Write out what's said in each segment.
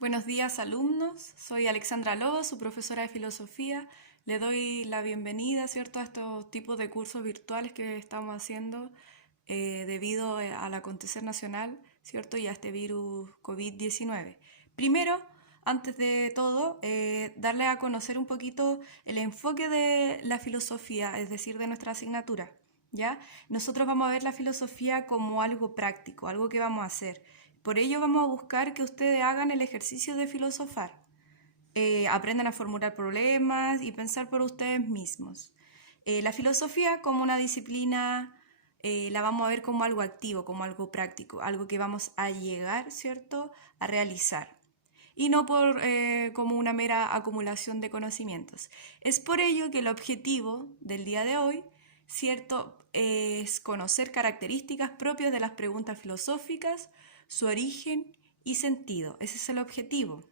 Buenos días, alumnos. Soy Alexandra Lobo, su profesora de filosofía. Le doy la bienvenida, ¿cierto?, a estos tipos de cursos virtuales que estamos haciendo debido al acontecer nacional, ¿cierto?, y a este virus COVID-19. Primero, antes de todo, darle a conocer un poquito el enfoque de la filosofía, es decir, de nuestra asignatura, ¿ya? Nosotros vamos a ver la filosofía como algo práctico, algo que vamos a hacer. Por ello vamos a buscar que ustedes hagan el ejercicio de filosofar, aprendan a formular problemas y pensar por ustedes mismos. La filosofía como una disciplina la vamos a ver como algo activo, como algo práctico, algo que vamos a llegar, ¿cierto?, a realizar. Y no como una mera acumulación de conocimientos. Es por ello que el objetivo del día de hoy, ¿cierto?, es conocer características propias de las preguntas filosóficas, su origen y sentido. Ese es el objetivo.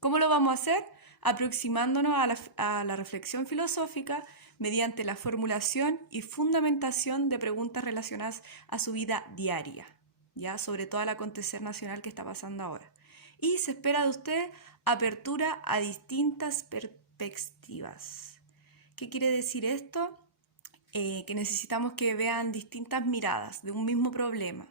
¿Cómo lo vamos a hacer? Aproximándonos a la reflexión filosófica mediante la formulación y fundamentación de preguntas relacionadas a su vida diaria, ¿ya?, sobre todo al acontecer nacional que está pasando ahora. Y se espera de usted apertura a distintas perspectivas. ¿Qué quiere decir esto? Que necesitamos que vean distintas miradas de un mismo problema,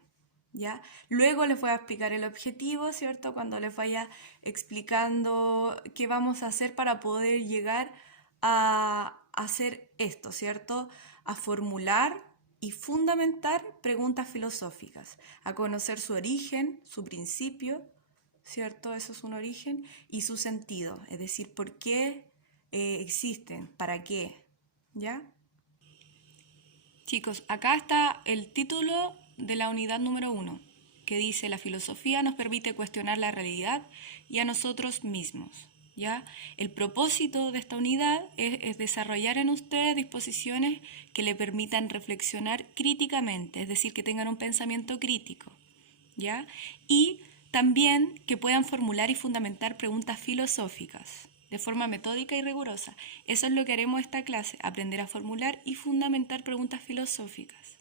¿ya? Luego les voy a explicar el objetivo, ¿cierto?, cuando les vaya explicando qué vamos a hacer para poder llegar a hacer esto, ¿cierto?, a formular y fundamentar preguntas filosóficas, a conocer su origen, su principio, ¿cierto? Eso es un origen, y su sentido, es decir, por qué existen, para qué, ¿ya? Chicos, acá está el título de la unidad número 1, que dice: la filosofía nos permite cuestionar la realidad y a nosotros mismos, ¿ya? El propósito de esta unidad es desarrollar en ustedes disposiciones que le permitan reflexionar críticamente, es decir, que tengan un pensamiento crítico, ¿ya? Y también que puedan formular y fundamentar preguntas filosóficas de forma metódica y rigurosa. Eso es lo que haremos esta clase, aprender a formular y fundamentar preguntas filosóficas.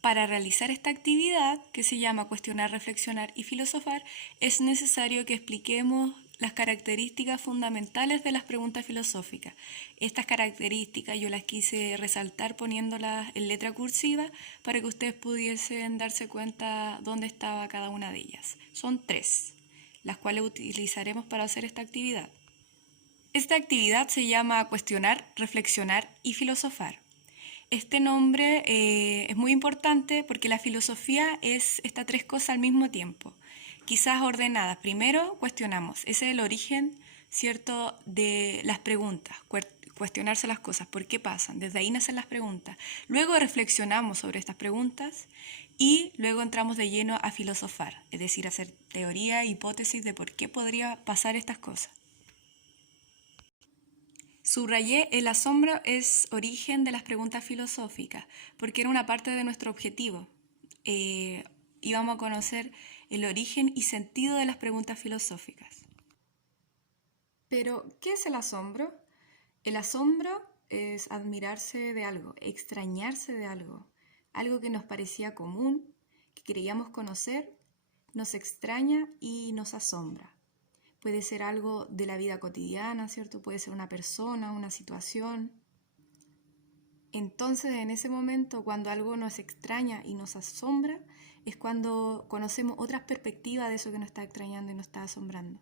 Para realizar esta actividad, que se llama cuestionar, reflexionar y filosofar, es necesario que expliquemos las características fundamentales de las preguntas filosóficas. Estas características yo las quise resaltar poniéndolas en letra cursiva para que ustedes pudiesen darse cuenta dónde estaba cada una de ellas. Son 3, las cuales utilizaremos para hacer esta actividad. Esta actividad se llama cuestionar, reflexionar y filosofar. Este nombre es muy importante porque la filosofía es estas 3 cosas al mismo tiempo, quizás ordenadas. Primero cuestionamos, ese es el origen, ¿cierto?, de las preguntas, cuestionarse las cosas, ¿por qué pasan? Desde ahí nacen las preguntas. Luego reflexionamos sobre estas preguntas y luego entramos de lleno a filosofar, es decir, a hacer teoría, hipótesis de por qué podría pasar estas cosas. Subrayé: el asombro es origen de las preguntas filosóficas, porque era una parte de nuestro objetivo. Íbamos a conocer el origen y sentido de las preguntas filosóficas. Pero, ¿qué es el asombro? El asombro es admirarse de algo, extrañarse de algo, algo que nos parecía común, que creíamos conocer, nos extraña y nos asombra. Puede ser algo de la vida cotidiana, ¿cierto? Puede ser una persona, una situación. Entonces, en ese momento, cuando algo nos extraña y nos asombra, es cuando conocemos otras perspectivas de eso que nos está extrañando y nos está asombrando.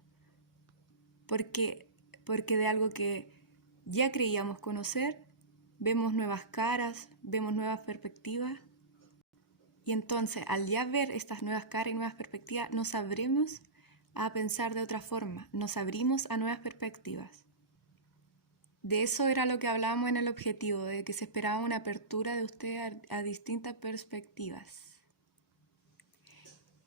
Porque de algo que ya creíamos conocer, vemos nuevas caras, vemos nuevas perspectivas. Y entonces, al ya ver estas nuevas caras y nuevas perspectivas, nos abrimos a pensar de otra forma, nos abrimos a nuevas perspectivas. De eso era lo que hablábamos en el objetivo, de que se esperaba una apertura de usted a distintas perspectivas.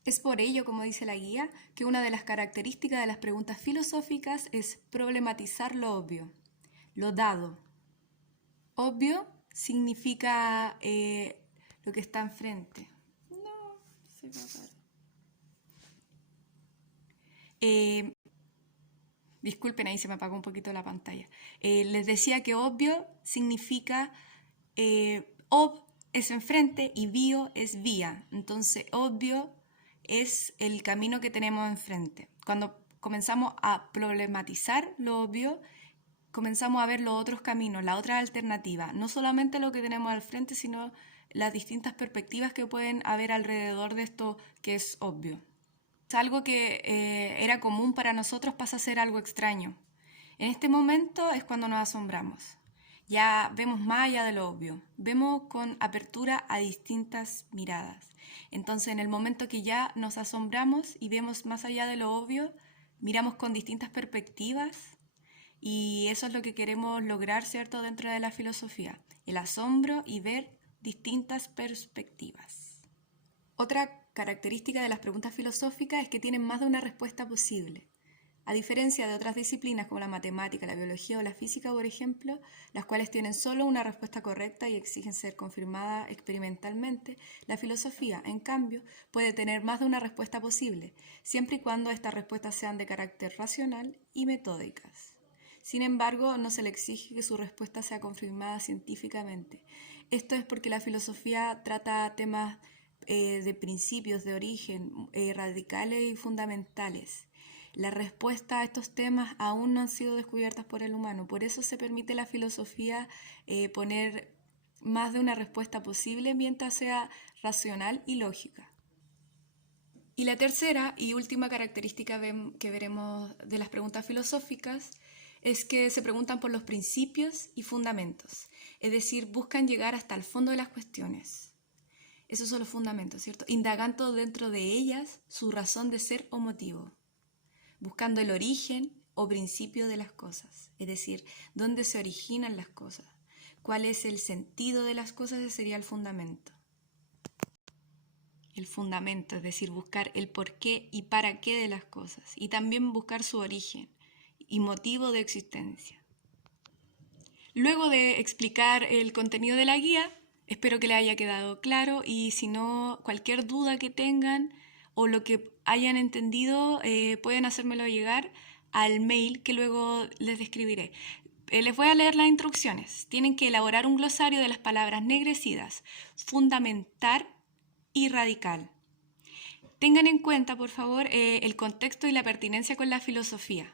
Es por ello, como dice la guía, que una de las características de las preguntas filosóficas es problematizar lo obvio, lo dado. Obvio significa lo que está enfrente. No, se va a dar. Disculpen, ahí se me apagó un poquito la pantalla. Les decía que obvio significa ob es enfrente y bio es vía. Entonces, obvio es el camino que tenemos enfrente. Cuando comenzamos a problematizar lo obvio, comenzamos a ver los otros caminos, la otra alternativa, no solamente lo que tenemos al frente, sino las distintas perspectivas que pueden haber alrededor de esto que es obvio. Algo que era común para nosotros pasa a ser algo extraño. En este momento es cuando nos asombramos. Ya vemos más allá de lo obvio, vemos con apertura a distintas miradas. Entonces, en el momento que ya nos asombramos y vemos más allá de lo obvio, miramos con distintas perspectivas y eso es lo que queremos lograr, ¿cierto?, dentro de la filosofía, el asombro y ver distintas perspectivas. Otra característica de las preguntas filosóficas es que tienen más de una respuesta posible. A diferencia de otras disciplinas como la matemática, la biología o la física, por ejemplo, las cuales tienen solo una respuesta correcta y exigen ser confirmada experimentalmente, la filosofía, en cambio, puede tener más de una respuesta posible, siempre y cuando estas respuestas sean de carácter racional y metódicas. Sin embargo, no se le exige que su respuesta sea confirmada científicamente. Esto es porque la filosofía trata temas de principios, de origen, radicales y fundamentales. La respuesta a estos temas aún no han sido descubiertas por el humano, por eso se permite a la filosofía poner más de una respuesta posible mientras sea racional y lógica. Y la tercera y última característica que veremos de las preguntas filosóficas es que se preguntan por los principios y fundamentos, es decir, buscan llegar hasta el fondo de las cuestiones. Esos son los fundamentos, ¿cierto? Indagando dentro de ellas su razón de ser o motivo, buscando el origen o principio de las cosas, es decir, dónde se originan las cosas, cuál es el sentido de las cosas, ese sería el fundamento. El fundamento, es decir, buscar el por qué y para qué de las cosas, y también buscar su origen y motivo de existencia. Luego de explicar el contenido de la guía, espero que les haya quedado claro y si no, cualquier duda que tengan o lo que hayan entendido, pueden hacérmelo llegar al mail que luego les describiré. Les voy a leer las instrucciones. Tienen que elaborar un glosario de las palabras negrecidas, fundamentar y radical. Tengan en cuenta, por favor, el contexto y la pertinencia con la filosofía.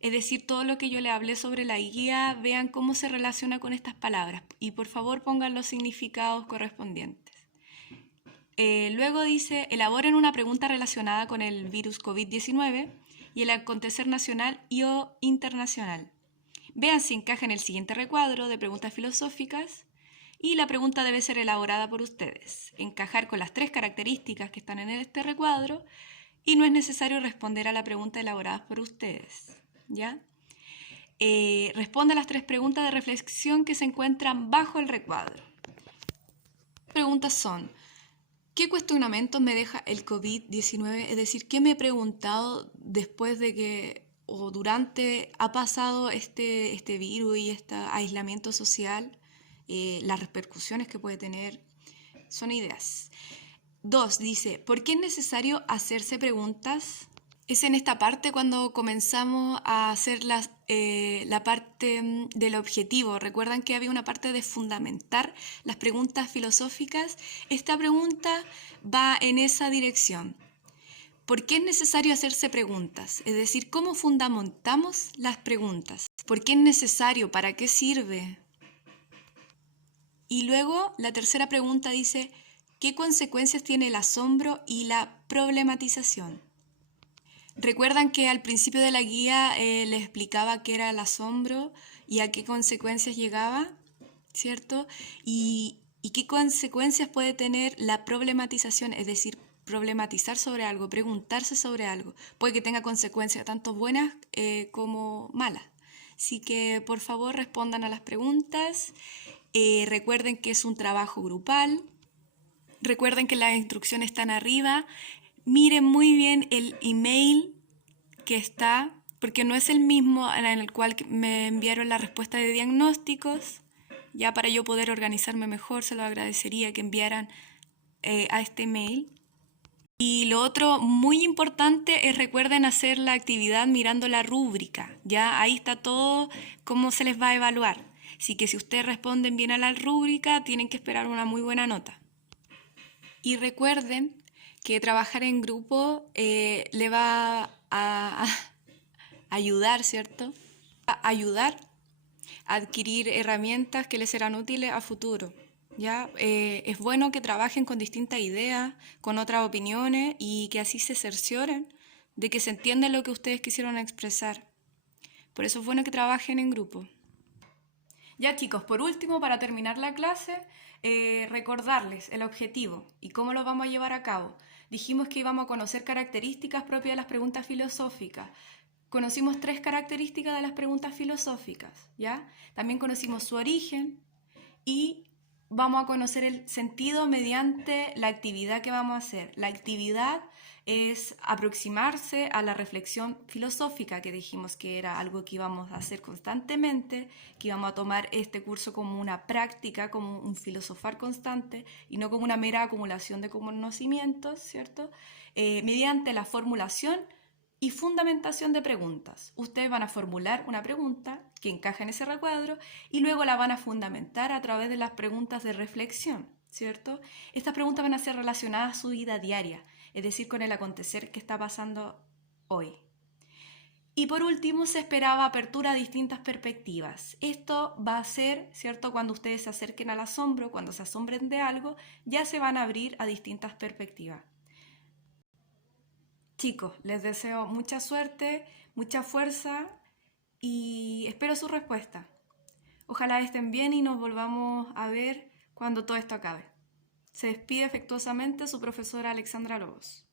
Es decir, todo lo que yo le hablé sobre la guía, vean cómo se relaciona con estas palabras y por favor pongan los significados correspondientes. Luego dice, elaboren una pregunta relacionada con el virus COVID-19 y el acontecer nacional y o internacional. Vean si encaja en el siguiente recuadro de preguntas filosóficas y la pregunta debe ser elaborada por ustedes, encajar con las 3 características que están en este recuadro y no es necesario responder a la pregunta elaborada por ustedes. ¿Ya? Responde a las 3 preguntas de reflexión que se encuentran bajo el recuadro. Las preguntas son, ¿qué cuestionamientos me deja el COVID-19? Es decir, ¿qué me he preguntado después de que o durante ha pasado este virus y este aislamiento social? Las repercusiones que puede tener son ideas. 2, dice, ¿por qué es necesario hacerse preguntas? Es en esta parte cuando comenzamos a hacer la parte del objetivo. Recuerdan que había una parte de fundamentar las preguntas filosóficas. Esta pregunta va en esa dirección. ¿Por qué es necesario hacerse preguntas? Es decir, ¿cómo fundamentamos las preguntas? ¿Por qué es necesario? ¿Para qué sirve? Y luego la tercera pregunta dice, ¿qué consecuencias tiene el asombro y la problematización? Recuerdan que al principio de la guía les explicaba qué era el asombro y a qué consecuencias llegaba, ¿cierto? Y qué consecuencias puede tener la problematización, es decir, problematizar sobre algo, preguntarse sobre algo. Puede que tenga consecuencias tanto buenas como malas. Así que por favor respondan a las preguntas. Recuerden que es un trabajo grupal. Recuerden que las instrucciones están arriba. Miren muy bien el email que está, porque no es el mismo en el cual me enviaron la respuesta de diagnósticos. Ya para yo poder organizarme mejor, se lo agradecería que enviaran a este email. Y lo otro muy importante es recuerden hacer la actividad mirando la rúbrica. Ya ahí está todo cómo se les va a evaluar. Así que si ustedes responden bien a la rúbrica, tienen que esperar una muy buena nota. Y recuerden que trabajar en grupo le va a ayudar, ¿cierto? A ayudar a adquirir herramientas que les serán útiles a futuro. ¿Ya? Es bueno que trabajen con distintas ideas, con otras opiniones y que así se cercioren de que se entiende lo que ustedes quisieron expresar. Por eso es bueno que trabajen en grupo. Ya chicos, por último, para terminar la clase, recordarles el objetivo y cómo lo vamos a llevar a cabo. Dijimos que íbamos a conocer características propias de las preguntas filosóficas. Conocimos 3 características de las preguntas filosóficas, ¿ya? También conocimos su origen y vamos a conocer el sentido mediante la actividad que vamos a hacer. La actividad es aproximarse a la reflexión filosófica, que dijimos que era algo que íbamos a hacer constantemente, que íbamos a tomar este curso como una práctica, como un filosofar constante y no como una mera acumulación de conocimientos, ¿cierto? Mediante la formulación y fundamentación de preguntas. Ustedes van a formular una pregunta que encaja en ese recuadro y luego la van a fundamentar a través de las preguntas de reflexión, ¿cierto? Estas preguntas van a ser relacionadas a su vida diaria, es decir, con el acontecer que está pasando hoy. Y por último, se esperaba apertura a distintas perspectivas. Esto va a ser, ¿cierto? Cuando ustedes se acerquen al asombro, cuando se asombren de algo, ya se van a abrir a distintas perspectivas. Chicos, les deseo mucha suerte, mucha fuerza y espero su respuesta. Ojalá estén bien y nos volvamos a ver cuando todo esto acabe. Se despide afectuosamente su profesora Alexandra Lobos.